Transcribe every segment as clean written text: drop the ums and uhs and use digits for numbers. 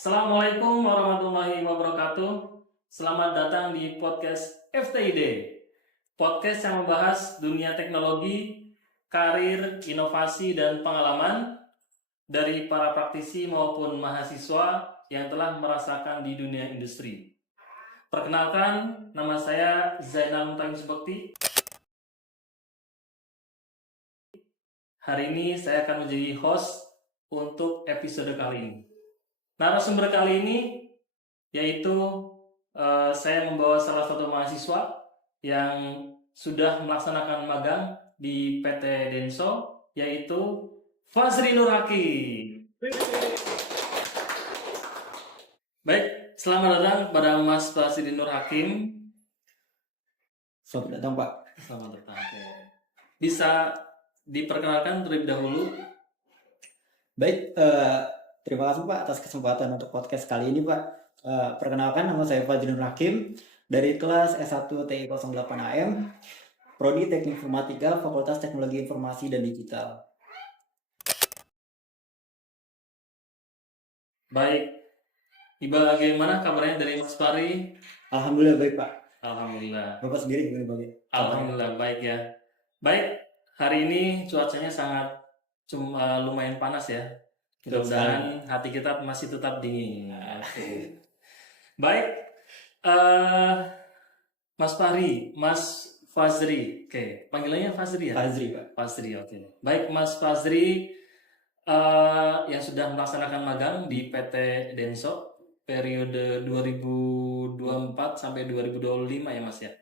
Assalamualaikum warahmatullahi wabarakatuh. Selamat datang di podcast FTID. Podcast yang membahas dunia teknologi, karir, inovasi, dan pengalaman dari para praktisi maupun mahasiswa yang telah merasakan di dunia industri. Perkenalkan, nama saya Zainal Mutamis Bekti. Hari ini saya akan menjadi host untuk episode kali ini. Narasumber kali ini yaitu saya membawa salah satu mahasiswa yang sudah melaksanakan magang di PT Denso, yaitu Fazri Nur Hakim. Baik, selamat datang pada Mas Fazri Nur Hakim. Selamat datang Pak. Selamat datang. Bisa diperkenalkan terlebih dahulu? Baik, terima kasih Pak atas kesempatan untuk podcast kali ini Pak. Perkenalkan, nama saya Fazri Nur Hakim dari kelas S1 TI 08 AM, Prodi Teknik Informatika, Fakultas Teknologi Informasi dan Digital. Baik, bagaimana kabarnya dari Mas Fahri? Alhamdulillah baik Pak. Alhamdulillah. Bapak sendiri gimana Pak? Alhamdulillah baik ya. Baik, hari ini cuacanya sangat lumayan panas ya. Mudah-mudahan hati kita masih tetap dingin. Oke. Baik, Mas Fahri, Mas Fazri, oke, panggilannya Fazri ya? Fazri Pak. Fazri, oke. Baik, Mas Fazri yang sudah melaksanakan magang di PT Denso periode 2024 sampai 2025 ya Mas ya?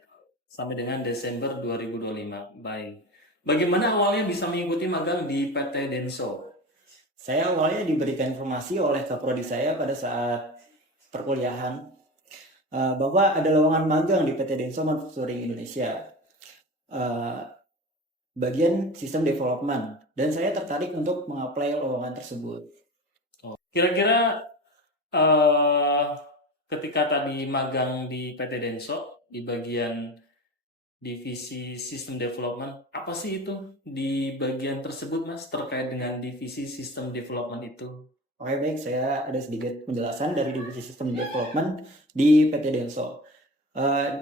Sampai dengan Desember 2025. Baik. Bagaimana awalnya bisa mengikuti magang di PT Denso? Saya awalnya diberikan informasi oleh kaprodi saya pada saat perkuliahan bahwa ada lowongan magang di PT Denso Manufacturing Indonesia, bagian sistem development, dan saya tertarik untuk mengapply lowongan tersebut. Kira-kira ketika tadi magang di PT Denso di bagian divisi sistem development, apa sih itu di bagian tersebut Mas terkait dengan divisi sistem development itu? Oke baik, saya ada sedikit penjelasan dari divisi sistem development di PT Denso.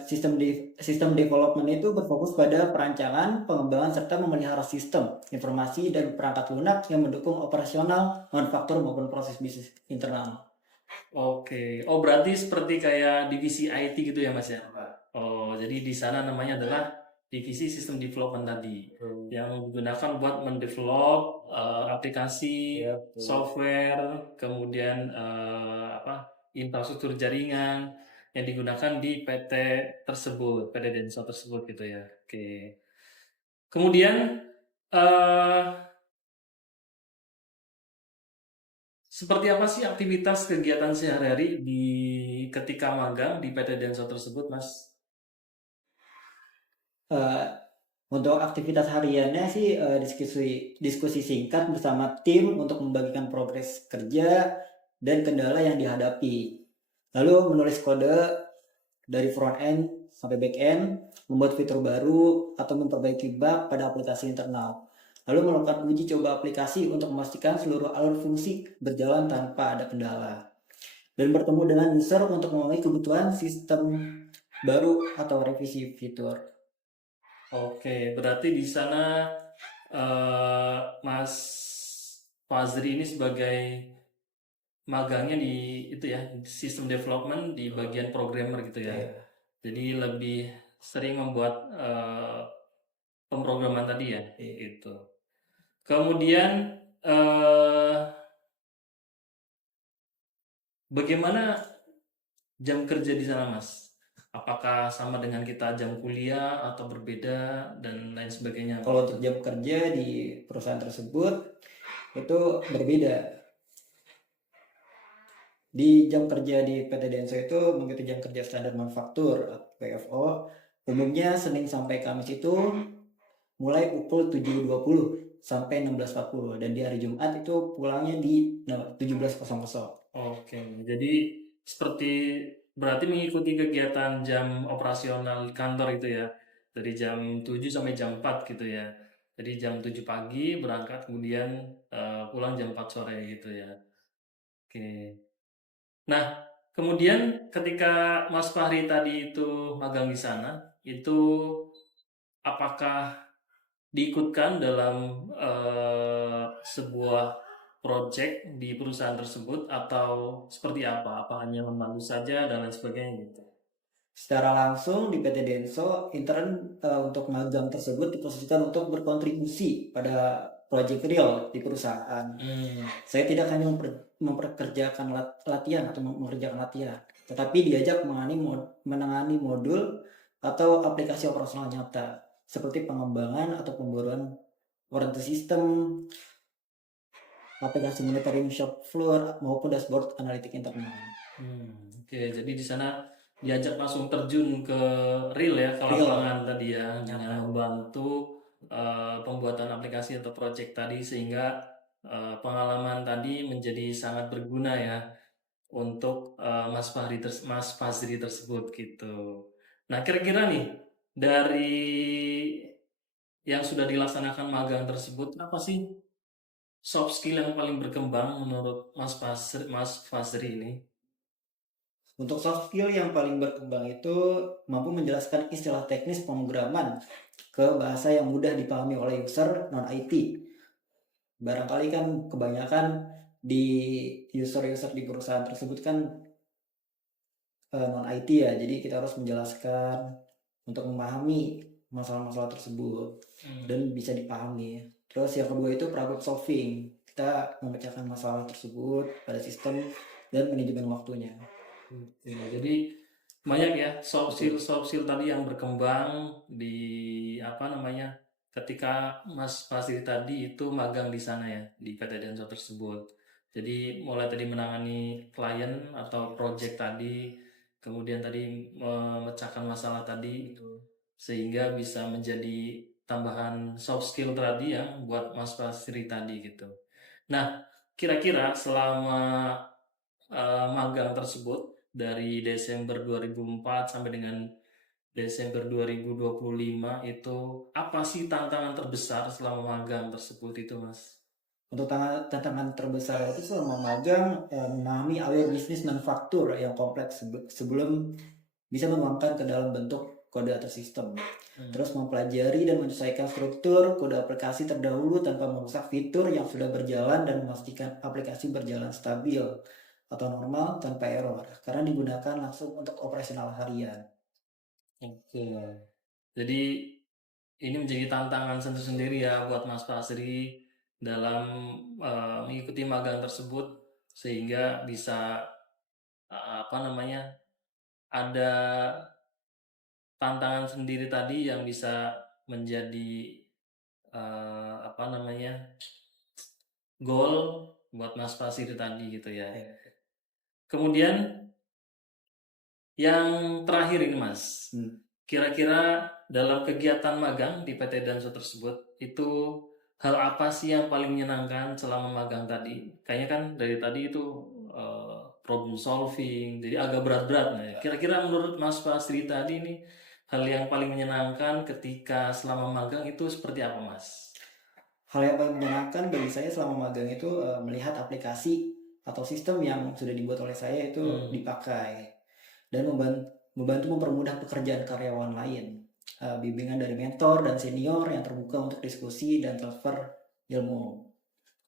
Sistem development itu berfokus pada perancangan, pengembangan, serta memelihara sistem, informasi, dan perangkat lunak yang mendukung operasional, manufaktur, maupun proses bisnis internal. Oke, oh berarti seperti kayak divisi IT gitu ya Mas ya? Oh, jadi di sana namanya adalah divisi sistem development tadi, yang digunakan buat mendevelop aplikasi, software, kemudian infrastruktur jaringan yang digunakan di PT tersebut, PT Denso tersebut gitu ya. Oke. Kemudian seperti apa sih aktivitas kegiatan sehari-hari di ketika magang di PT Denso tersebut, Mas? Untuk aktivitas hariannya sih diskusi singkat bersama tim untuk membagikan progres kerja dan kendala yang dihadapi. Lalu menulis kode dari front end sampai back end, membuat fitur baru atau memperbaiki bug pada aplikasi internal. Lalu melakukan uji coba aplikasi untuk memastikan seluruh alur fungsi berjalan tanpa ada kendala. Dan bertemu dengan user untuk memenuhi kebutuhan sistem baru atau revisi fitur. Oke, berarti di sana Mas Fazri ini sebagai magangnya di itu ya, sistem development di bagian programmer gitu ya. Jadi lebih sering membuat pemrograman tadi ya, itu. Kemudian bagaimana jam kerja di sana, Mas? Apakah sama dengan kita jam kuliah atau berbeda dan lain sebagainya? Kalau untuk jam kerja di perusahaan tersebut itu berbeda. Di jam kerja di PT Denso itu mengikuti jam kerja standar manufaktur PFO. Umumnya Senin sampai Kamis itu mulai pukul 7.20 sampai 16.40, dan di hari Jumat itu pulangnya di 17.00. Oke, jadi seperti berarti mengikuti kegiatan jam operasional kantor itu ya, dari jam 7 sampai jam 4 gitu ya. Jadi jam 7 pagi berangkat, kemudian pulang jam 4 sore gitu ya. Oke. Nah, kemudian ketika Mas Fahri tadi itu magang di sana, itu apakah diikutkan dalam sebuah project di perusahaan tersebut atau seperti apa? Apa hanya membantu saja dan lain sebagainya gitu? Secara langsung di PT Denso, intern untuk magang tersebut diposisikan untuk berkontribusi pada project real di perusahaan. Saya tidak hanya memperkerjakan latihan atau mengerjakan latihan, tetapi diajak menangani modul atau aplikasi operasional nyata, seperti pengembangan atau pembaruan warranty system, aplikasi monitoring shop floor, maupun dashboard analitik internal. Oke, jadi di sana diajak langsung terjun ke real ya, ke Real. lapangan tadi ya, dengan membantu pembuatan aplikasi atau project tadi, sehingga pengalaman tadi menjadi sangat berguna ya untuk Mas Fazri tersebut gitu. Nah, kira-kira nih dari yang sudah dilaksanakan magang tersebut, apa sih soft skill yang paling berkembang menurut Mas Fazri ini? Untuk soft skill yang paling berkembang itu mampu menjelaskan istilah teknis pemrograman ke bahasa yang mudah dipahami oleh user non-IT. Barangkali kan kebanyakan di user-user di perusahaan tersebut kan non-IT ya, jadi kita harus menjelaskan untuk memahami masalah-masalah tersebut dan bisa dipahami. Terus yang kedua itu problem solving, kita memecahkan masalah tersebut pada sistem dan manajemen waktunya. Jadi banyak ya soft skill tadi yang berkembang di apa namanya ketika Mas Fasili tadi itu magang di sana ya di PT Denso tersebut. Jadi mulai tadi menangani klien atau project tadi, kemudian tadi memecahkan masalah tadi sehingga bisa menjadi tambahan soft skill tadi yang buat Mas Fasili tadi gitu. Nah, kira-kira selama magang tersebut dari Desember 2004 sampai dengan Desember 2025 itu apa sih tantangan terbesar selama magang tersebut itu, Mas? Untuk tantangan terbesar itu selama magang memahami alur bisnis manufaktur yang kompleks sebelum bisa menuangkan ke dalam bentuk kode atau sistem. Terus mempelajari dan menyesuaikan struktur kode aplikasi terdahulu tanpa merusak fitur yang sudah berjalan dan memastikan aplikasi berjalan stabil atau normal tanpa error karena digunakan langsung untuk operasional harian. Oke. Jadi ini menjadi tantangan sendiri ya buat Mas Fasri dalam mengikuti magang tersebut sehingga bisa apa namanya ada tantangan sendiri tadi yang bisa menjadi apa namanya goal buat Mas Fasir tadi gitu ya. Kemudian yang terakhir ini Mas, kira-kira dalam kegiatan magang di PT Danso tersebut itu hal apa sih yang paling menyenangkan selama magang tadi? Kayaknya kan dari tadi itu problem solving, jadi agak berat-berat. Nah, kira-kira menurut Mas Fasri tadi ini hal yang paling menyenangkan ketika selama magang itu seperti apa Mas? Hal yang paling menyenangkan bagi saya selama magang itu melihat aplikasi atau sistem yang sudah dibuat oleh saya itu dipakai dan membantu mempermudah pekerjaan karyawan lain. Bimbingan dari mentor dan senior yang terbuka untuk diskusi dan transfer ilmu.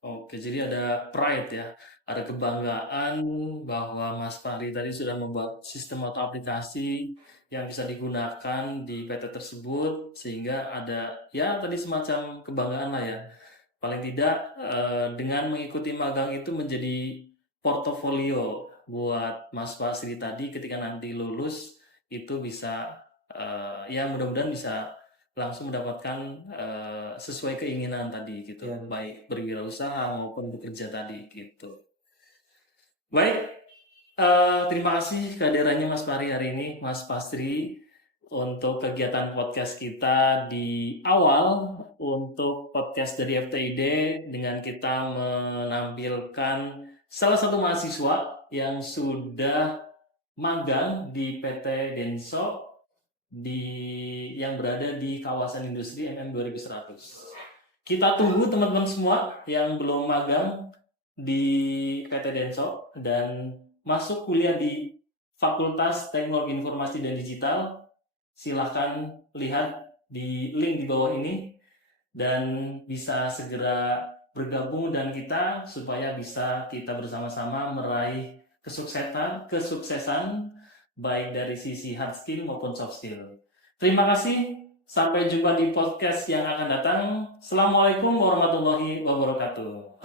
Oke, jadi ada pride ya, ada kebanggaan bahwa Mas Fahri tadi sudah membuat sistem atau aplikasi yang bisa digunakan di PT tersebut, sehingga ada ya tadi semacam kebanggaan lah ya. Paling tidak dengan mengikuti magang itu menjadi portofolio buat Mas Fahri tadi ketika nanti lulus itu bisa ya mudah-mudahan bisa langsung mendapatkan sesuai keinginan tadi gitu, baik berwirausaha maupun bekerja tadi gitu. Baik, terima kasih kehadirannya Mas Fahri hari ini, Mas Fastri, untuk kegiatan podcast kita di awal untuk podcast dari FTID dengan kita menampilkan salah satu mahasiswa yang sudah magang di PT Denso yang berada di kawasan industri MM 2100. Kita tunggu teman-teman semua yang belum magang di PT Denso dan masuk kuliah di Fakultas Teknologi Informasi dan Digital, silahkan lihat di link di bawah ini dan bisa segera bergabung dan kita supaya bisa kita bersama-sama meraih kesuksesan baik dari sisi hard skill maupun soft skill. Terima kasih. Sampai jumpa di podcast yang akan datang. Assalamualaikum warahmatullahi wabarakatuh.